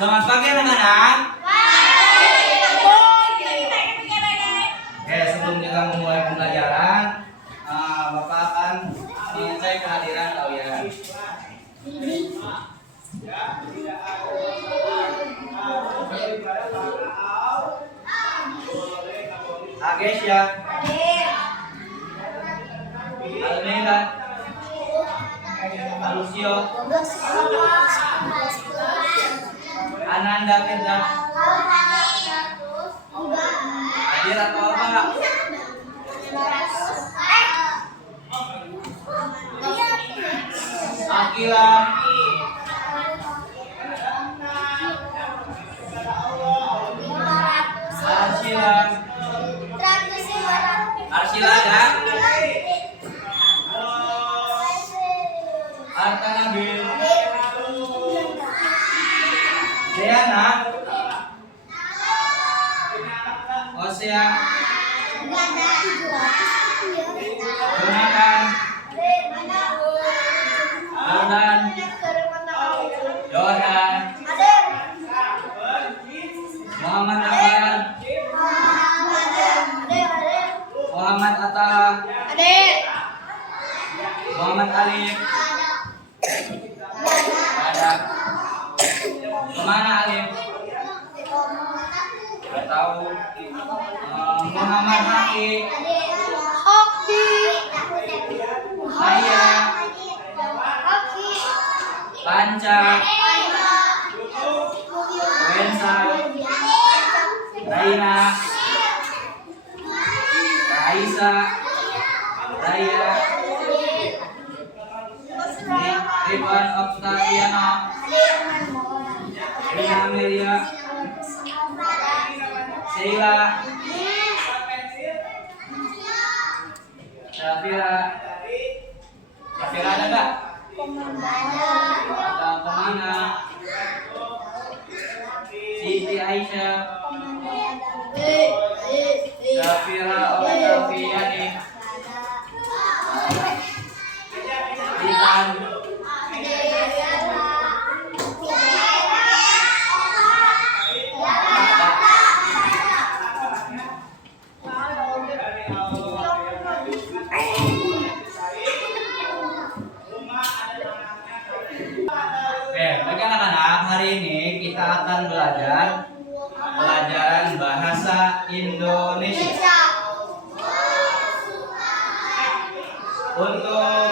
Selamat pagi anak-anak. Oke, sebelum kita memulai pembelajaran, Bapak akan mengecek kehadiran kalian. Agesya, Almeida, Alusio, Ananda Firda, hadir atau apa? Akila, Arsila, Arsila ada? Arta Nabil, Deana, Osea, Jonathan, Jordan, Muhammad Akbar, Muhammad Atta, Muhammad Alif, ada. Kemana Alif? Gak tahu. Muhammad Haki, Maya, Panca, Wensa, Raina, Raisa, Raya, Rifan Octaviano, Rina Amelia, Sheila, Syafira ada nggak? Ada kemana? Siti Aisyah, Syafira Octaviani, Titan, Oke, anak-anak, hari ini kita akan belajar pelajaran bahasa Indonesia. Untuk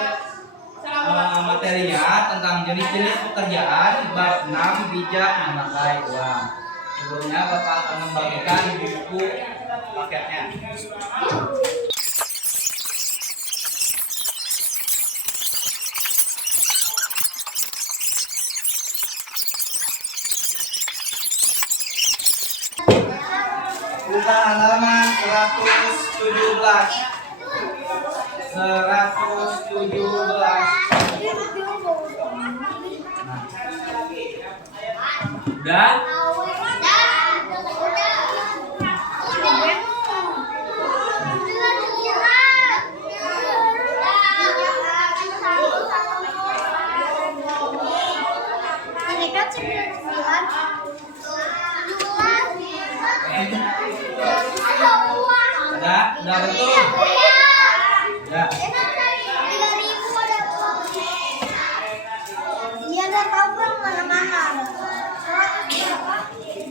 materinya tentang jenis-jenis pekerjaan bab 6 bijak memakai uang. Sebelumnya Bapak akan membagikan buku paketnya. Buka halaman 117. 117. Udah? Udah betul? Ya. Iya, udah tahu kan mana-mana. Itu kok 117.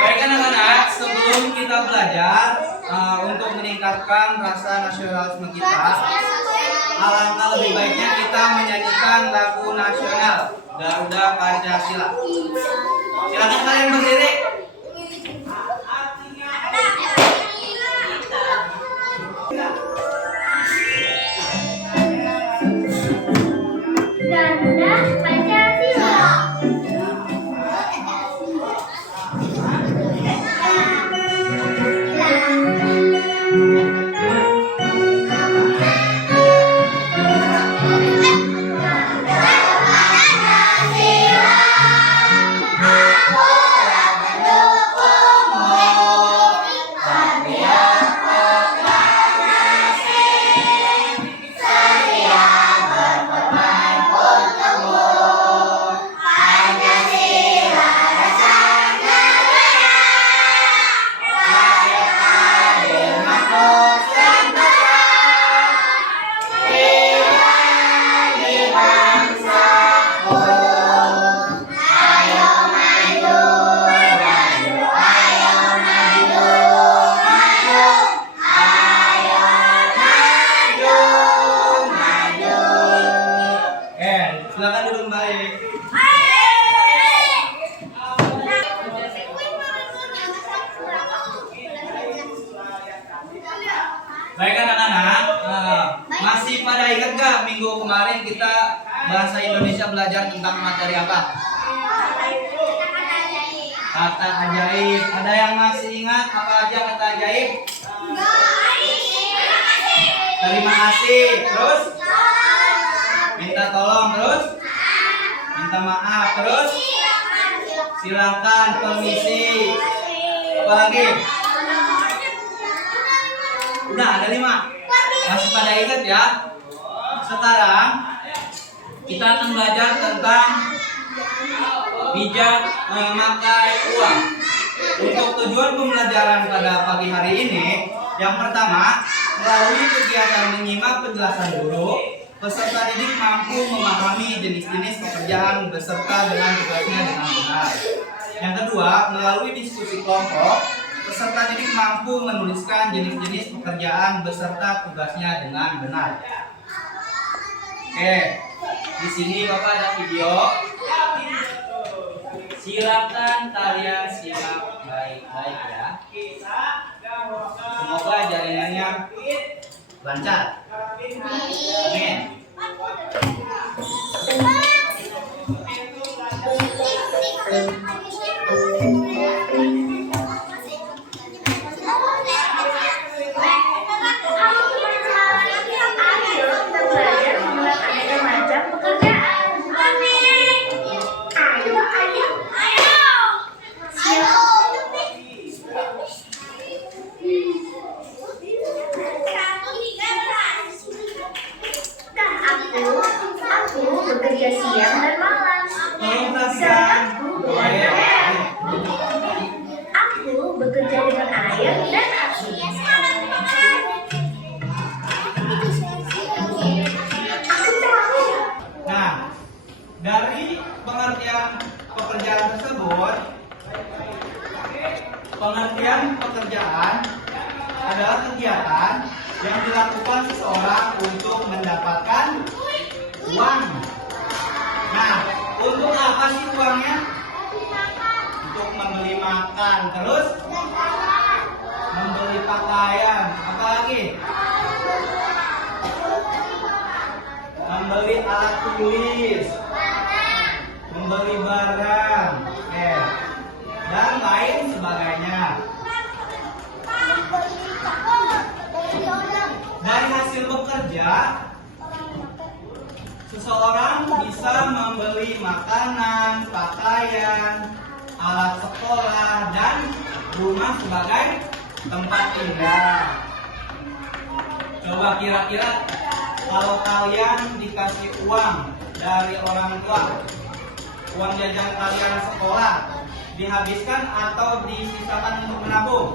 Baik anak-anak, sebelum kita belajar untuk meningkatkan rasa nasionalisme kita, alangkah lebih baiknya kita menyanyikan lagu nasional Garuda Pancasila. Silakan kalian berdiri. Garuda Pancasila. Baik anak-anak, masih pada ingat gak minggu kemarin kita bahasa Indonesia belajar tentang materi apa? Kata ajaib. Ada yang masih ingat apa aja kata ajaib? Terima kasih. Terus? Minta tolong. Terus? Minta maaf. Terus? Silakan, permisi. Apa lagi? Udah ada 5. Masih pada ingat ya? Sekarang kita akan belajar tentang bijak memakai uang. Untuk tujuan pembelajaran pada pagi hari ini, yang pertama, melalui kegiatan menyimak penjelasan guru, peserta didik mampu memahami jenis-jenis pekerjaan beserta dengan tugasnya dengan benar. Yang kedua, melalui diskusi kelompok, peserta didik mampu menuliskan jenis-jenis pekerjaan beserta tugasnya dengan benar. Oke, di sini Bapak ada video. Silakan kalian simak baik-baik ya. Semoga jaringannya lancar. Amin. Bekerja siang dan malam. Aku bekerja dengan air dan api. Aku tahu. Nah, dari pengertian pekerjaan tersebut, pengertian pekerjaan adalah kegiatan yang dilakukan seseorang untuk mendapatkan uang. Nah, untuk apa sih uangnya? Untuk membeli makan, terus membeli pakaian, apa lagi? Membeli alat tulis, membeli barang, oke, dan lain sebagainya. Dari hasil bekerja, seseorang bisa membeli makanan, pakaian, alat sekolah, dan rumah sebagai tempat tinggal. Coba kira-kira kalau kalian dikasih uang dari orang tua, uang jajan kalian sekolah, dihabiskan atau disisakan untuk menabung?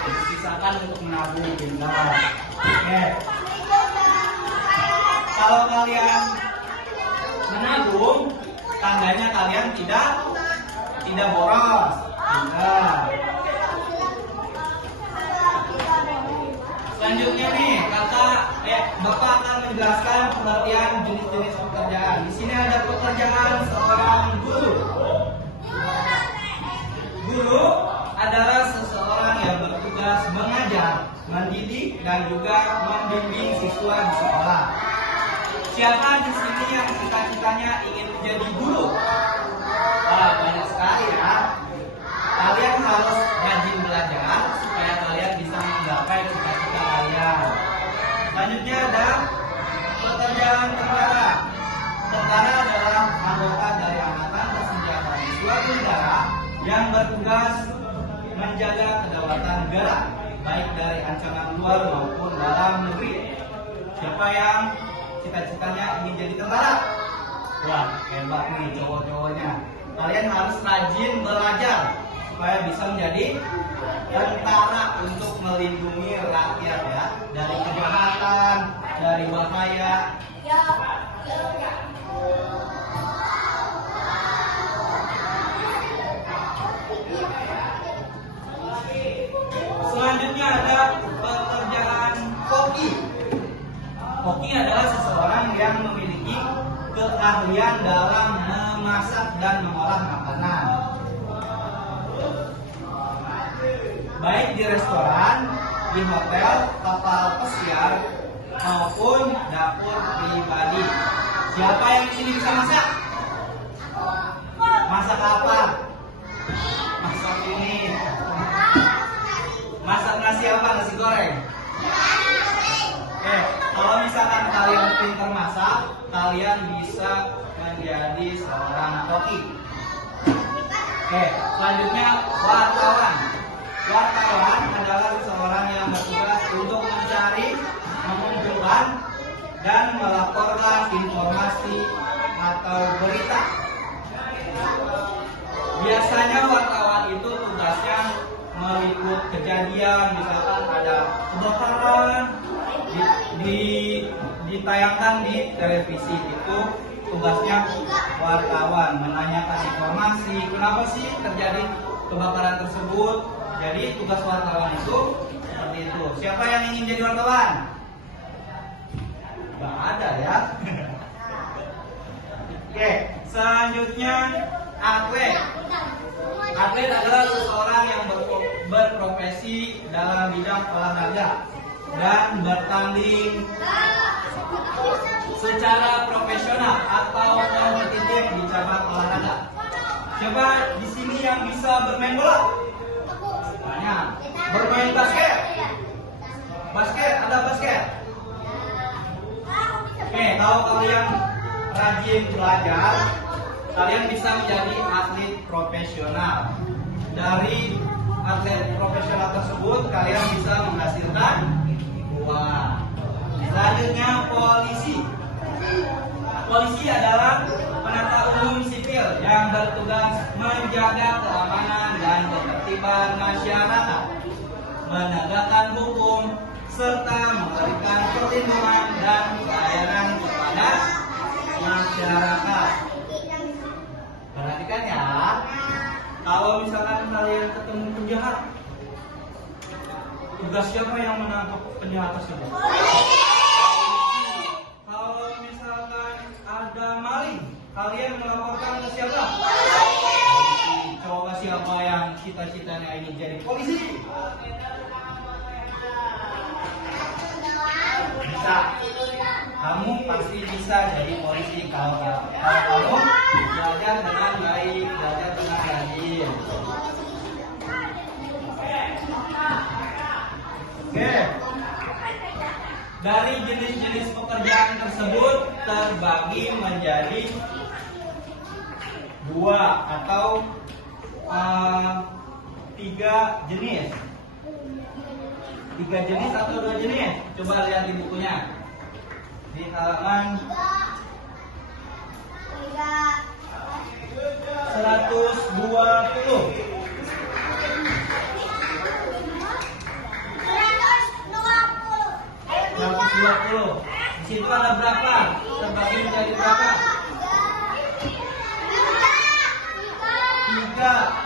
Disisakan untuk menabung, benar. Oke. Kalau kalian menabung, tandanya kalian tidak boros. Benar. Selanjutnya nih, Bapak akan menjelaskan pengertian jenis-jenis pekerjaan. Di sini ada pekerjaan seorang guru. Guru adalah seseorang yang bertugas mengajar, mendidik, dan juga membimbing siswa di sekolah. Siapa di sini yang cita-citanya ingin menjadi guru? Banyak sekali ya. Kalian harus rajin belajar supaya kalian bisa menggapai cita-cita kalian. Selanjutnya ada pekerjaan tentara. Tentara adalah anggota dari angkatan bersenjata di suatu negara yang bertugas menjaga kedaulatan negara, baik dari ancaman luar maupun dalam negeri. Siapa yang cita-citanya ingin jadi tentara? Wah, hebat nih cowok-cowoknya. Kalian harus rajin belajar supaya bisa menjadi tentara untuk melindungi rakyat ya dari kejahatan, dari bahaya. Selanjutnya ada pekerjaan koki. Koki adalah seseorang yang memiliki keahlian dalam memasak dan mengolah makanan, baik di restoran di hotel, kapal pesiar, maupun dapur pribadi. Siapa yang di sini bisa masak? Masak apa? Masak ini. Masak nasi apa? Nasi goreng. Oke, kalau misalkan kalian pintar masak, kalian bisa menjadi seorang koki. Oke, selanjutnya wartawan. Wartawan adalah seorang yang bertugas untuk mencari, mengumpulkan, dan melaporkan informasi atau berita. Biasanya wartawan itu tugasnya meliput kejadian, misalkan ada kebakaran, ditayangkan di televisi, itu tugasnya wartawan, menanyakan informasi kenapa sih terjadi kebakaran tersebut. Jadi tugas wartawan itu seperti itu. Siapa yang ingin jadi wartawan? Nggak ada ya. Oke, selanjutnya atlet. Atlet adalah seseorang yang berprofesi dalam bidang olahraga dan bertanding secara profesional atau kompetitif di cabang olahraga. Siapa di sini yang bisa bermain bola? Banyak. Bermain basket? Basket, ada basket. Oke, kalau kalian rajin belajar, kalian bisa menjadi atlet profesional. Dari atlet profesional tersebut, kalian bisa menghasilkan uang. Selanjutnya polisi. Polisi adalah penegak umum sipil yang bertugas menjaga keamanan dan ketertiban masyarakat, menegakkan hukum, serta memberikan perlindungan dan pelayanan kepada masyarakat. Perhatikan ya, kalau misalkan kalian ketemu penjahat, tugas siapa yang menangkap penjahat tersebut? Kalau misalkan ada maling, kalian melaporkan ke siapa? Polisi. Coba siapa yang cita-citanya ingin jadi polisi? Bisa. Kamu pasti bisa jadi polisi kalau kamu belajar dengan baik, belajar dengan rajin. Oke. Dari jenis-jenis pekerjaan tersebut terbagi menjadi dua atau tiga jenis. Tiga jenis atau dua jenis? Coba lihat di bukunya. Di halaman 120. Di situ ada berapa? Terbagi menjadi berapa? 3.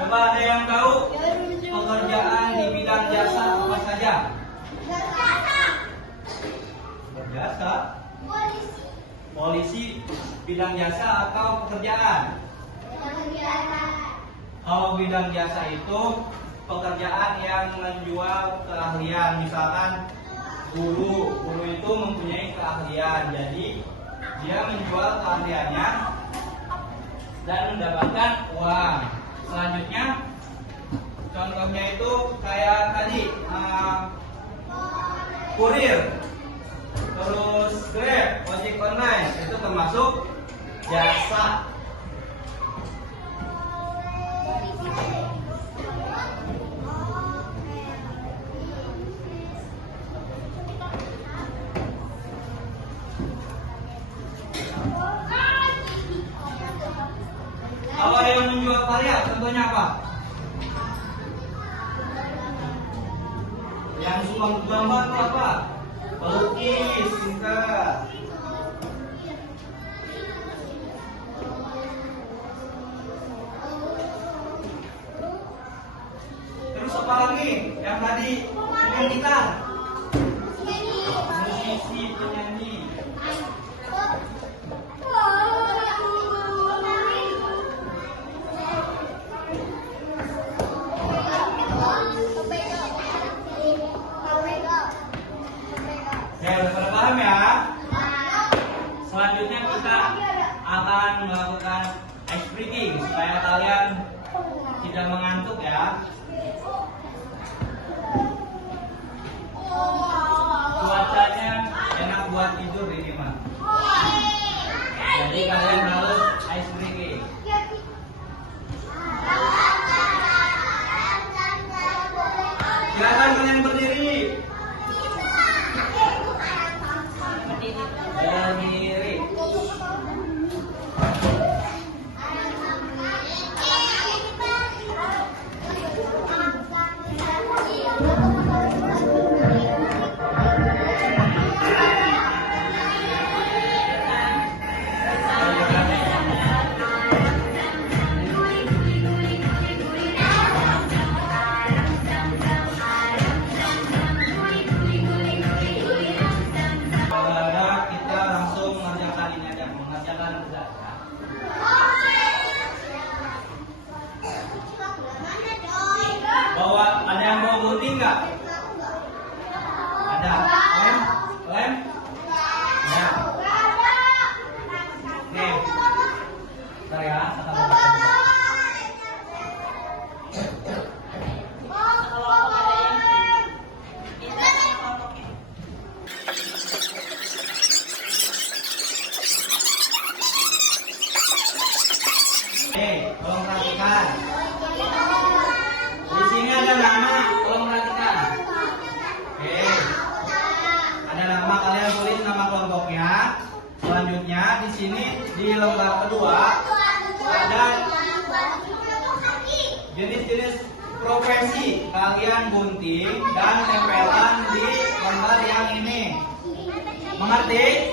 Coba ada yang tahu pekerjaan di bidang jasa apa saja? Berjasa? Polisi bidang jasa atau pekerjaan? Kalau bidang jasa itu pekerjaan yang menjual keahlian, misalkan Guru itu mempunyai keahlian, jadi dia menjual keahliannya dan mendapatkan uang. Selanjutnya, contohnya itu kayak tadi kurir, terus Grab, ojek online, itu termasuk jasa. Kalau yang menjual karya, contohnya apa? Yang suka gambar itu apa? Pelukis, pintar. Terus apa lagi? Yang tadi main gitar, musisi, penyanyi. Ya, udah pada paham ya? Selanjutnya kita akan melakukan ice breaking supaya kalian tidak mengantuk ya. Cuacanya enak buat tidur ini mah. Jadi kalian harus ice breaking. Silakan kalian berdiri. Berdiri. Kita langsung mengerjakan ini aja, mengerjakan kerja. Bawa, ada yang bawa gunting nggak? Ada. Lem? Lem? Ya. Oke. Bentar ya, kata bapak. Tolong perhatikan. Di sini ada nama, tolong perhatikan. Oke. Ada nama, kalian tulis nama kelompoknya. Selanjutnya di sini di lembar kedua ada jenis-jenis profesi. Kalian gunting dan tempelkan di lembar yang ini. Mengerti?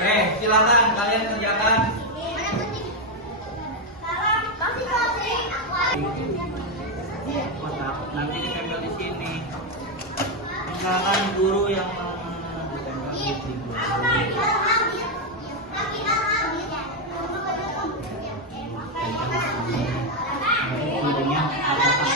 Oke, silakan kalian kerjakan. Nanti ditempel di sini. Misalkan guru yang ditempel di sini. Guntingnya ada kan?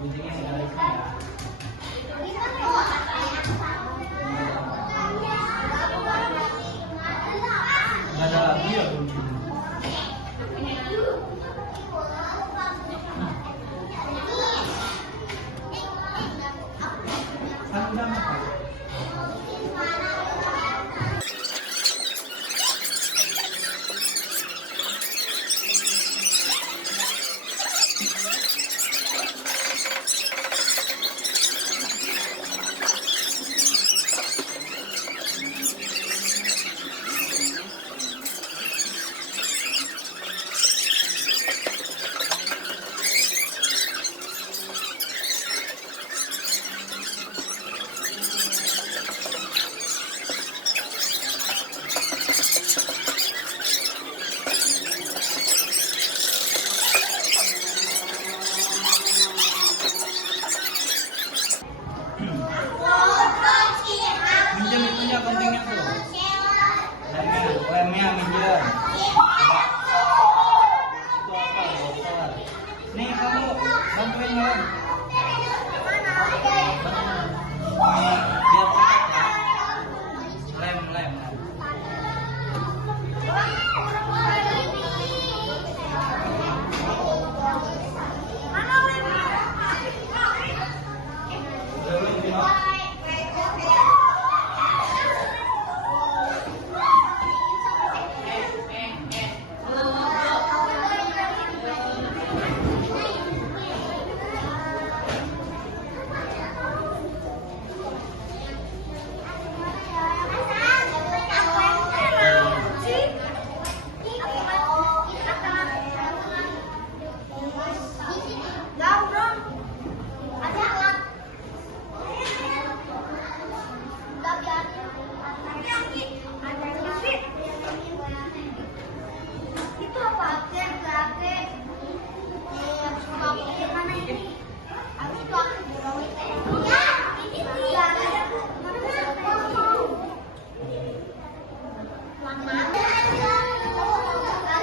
Guntingnya sebaliknya ya. Nggak ada lagi ya gunting. Kan udah makan.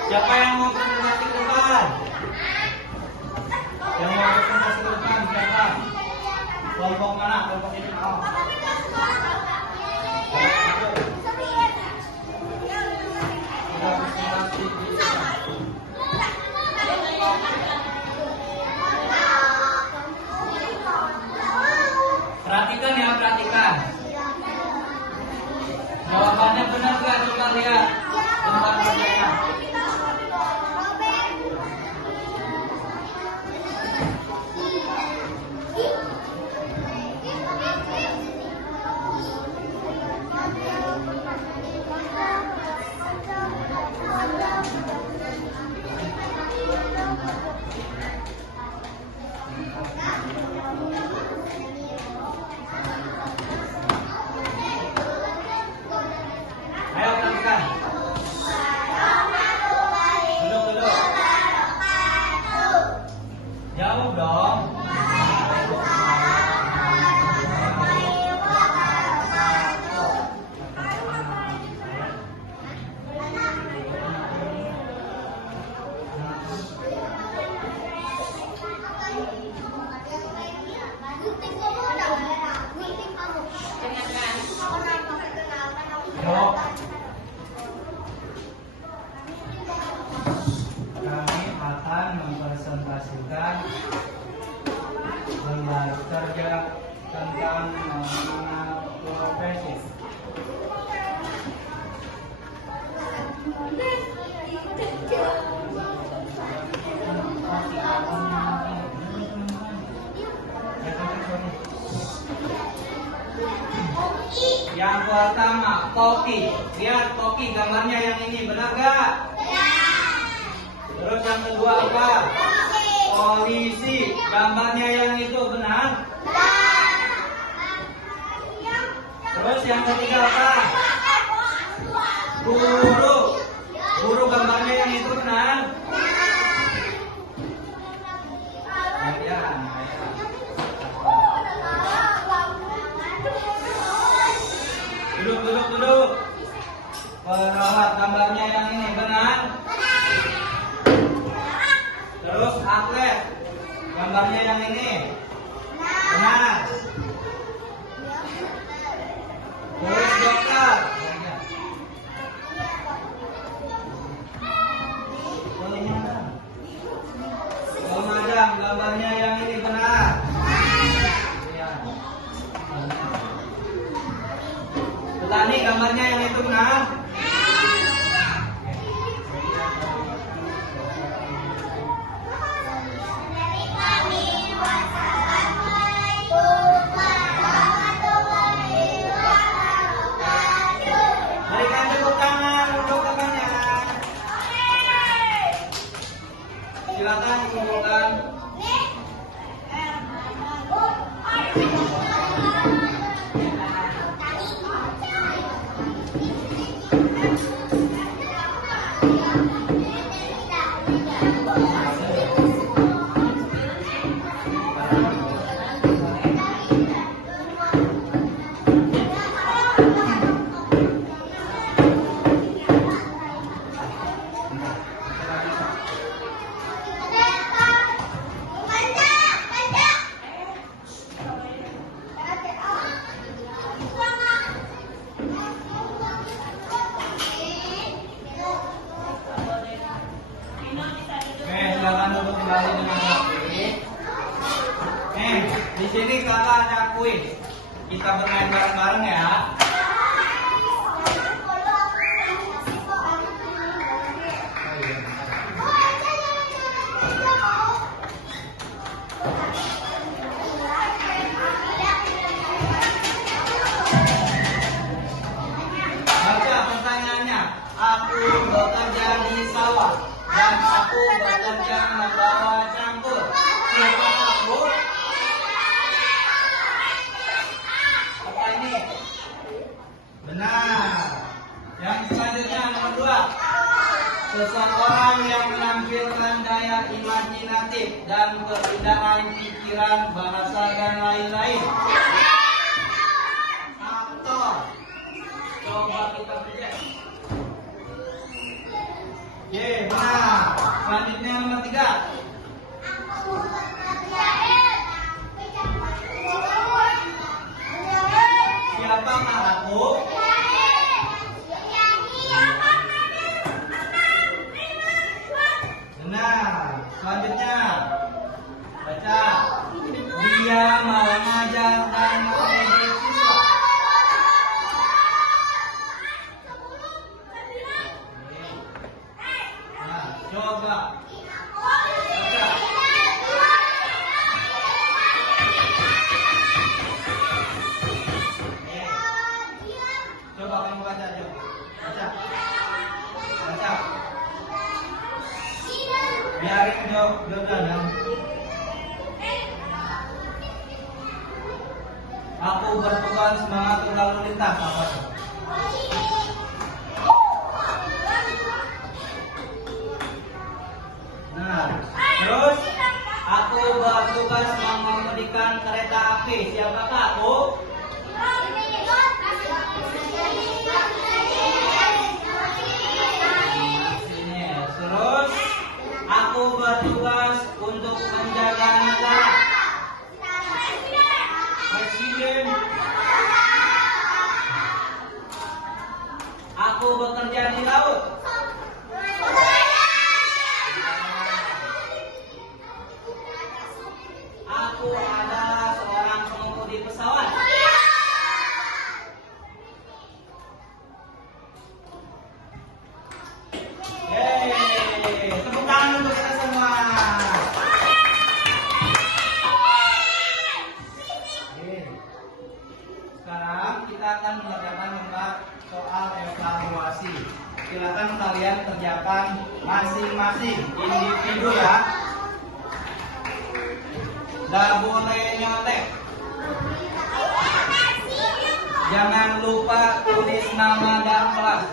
Siapa yang mau presentasi ke depan? Yang mau presentasi ke depan siapa? Kelompok mana? Kelompok ini. Oh. Kita presentasi di depan. Perhatikan ya, perhatikan. Jawabannya benar nggak? Coba lihat tempat kerjanya. Ayo lakukan. Duduk, duduk. Jawab dong. Jawab. Kami akan mempresentasikan gelar kerja tentang mengenal profesi. Yang pertama, koki. Lihat koki gambarnya yang ini, benar gak? Terus yang kedua apa? Polisi. Gambarnya yang itu benar? Terus yang ketiga apa? Guru. Guru gambarnya yang itu benar? Ya. Duduk, duduk, duduk. Perawat gambarnya yang ini benar? Terus atlet gambarnya yang ini benar? Terus dokter. Pemadam gambarnya yang ini benar? Iya. Petani gambarnya yang itu benar? Berikan tepuk tangan untuk temannya. Silakan kumpulkan. Silakan duduk kembali dengan rapi. Di sini kakak ada kuis. Kita bermain bareng-bareng ya. Baca pertanyaannya. Aku bekerja di sawah dan aku bekerja membawa cangkul. Siapa aku? Apa ini? Benar. Yang selanjutnya nomor 2. Seseorang yang menampilkan daya imajinatif dan keindahan pikiran, bahasa dan lain-lain. Aktor. Coba kita lihat. Ye, benar. Selanjutnya nomor 3. Siapakah aku? Benar. Selanjutnya baca. Dia mau mengajar dan mendidik siswa. Nah, coba baca. Coba kamu baca, coba. Baca. Baca. Biarin jawab ya. Aku bertugas mengatur lalu lintas. Apa itu? Nah, terus aku bertugas mengemudikan kereta api. Siapakah aku? Sini. Terus aku bertugas untuk menjaga negara. Presiden. Aku bekerja di laut. Aku adalah seorang pengemudi pesawat. Yeay, tepuk tangan untuk kita semua. Sekarang kita akan mengerjakan lembar soal evaluasi. Silakan kalian kerjakan masing-masing individu ya. Gak boleh nyontek. Jangan lupa tulis nama dan kelas.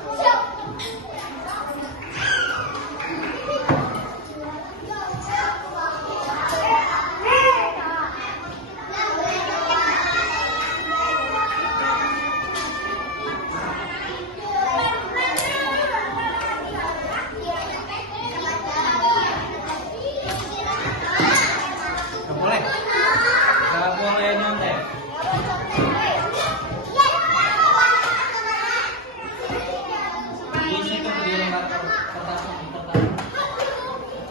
Gak boleh nyontek. Isi tuh di lembar kertas.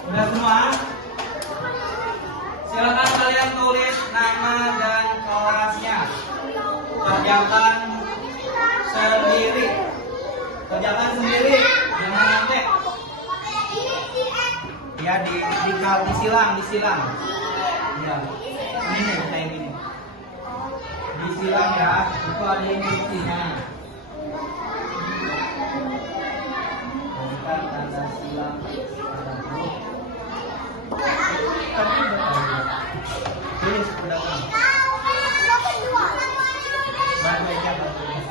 Udah semua? Silakan kalian tulis nama dan kelasnya. Kerjakan sendiri. Kerjakan sendiri. Jangan nyontek. Ya disilang. Ya. Ini kayak gini. Disilang ya. Itu ada instruksinya. Bukan tanda silang. Tulis pendapat. Baik-baiknya tulis.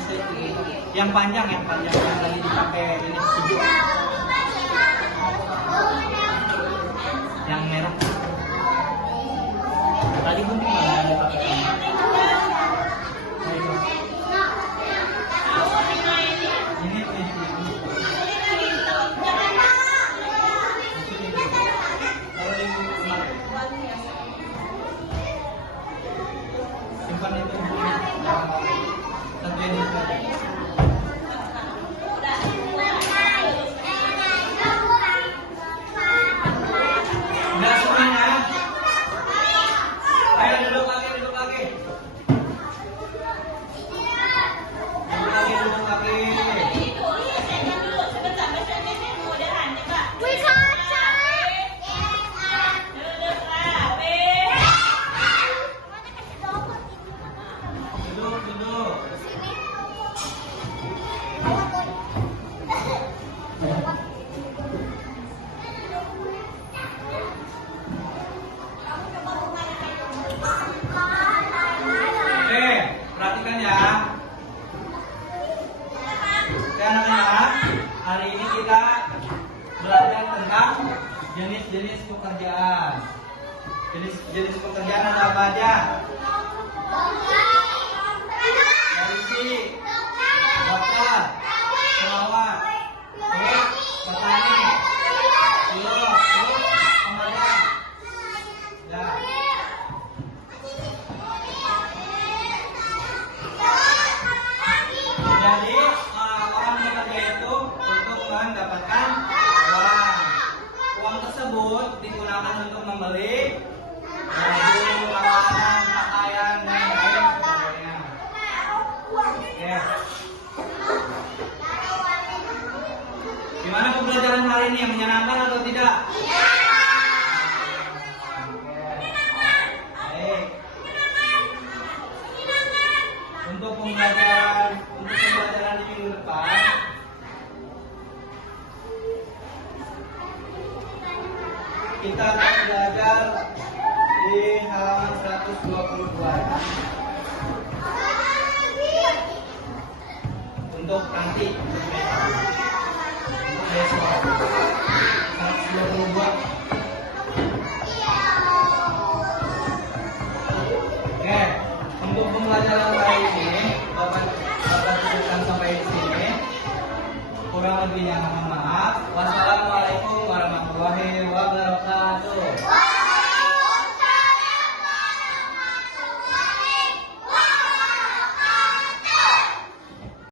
bisa itu. Yang panjang yang tadi dipakai ini 7. Yang merah. Tadi pun nggak ada pakai ini. Ini simpan itu satu ini saja. Udah semuanya. Ayo duduk lagi. Duduk lagi. Duduk. Oke, perhatikan ya. Oke anak-anak, hari ini kita belajar tentang jenis-jenis pekerjaan. Jenis pekerjaan ada apa aja? Polisi, dokter, perawat, petani, pilot, pemadam. Ya. Jadi orang bekerja itu untuk mendapatkan uang. Uang tersebut digunakan untuk membeli baju, makanan, pakaian, dan lain sebagainya. Oke. Gimana pembelajaran hari ini, yang menyenangkan atau tidak? Baik. Untuk pembelajaran di minggu depan, kita akan belajar di halaman 122 ya. Untuk nanti besok 122. Oke, untuk pembelajaran kali ini Bapak cukupkan sampai di sini. Kurang lebihnya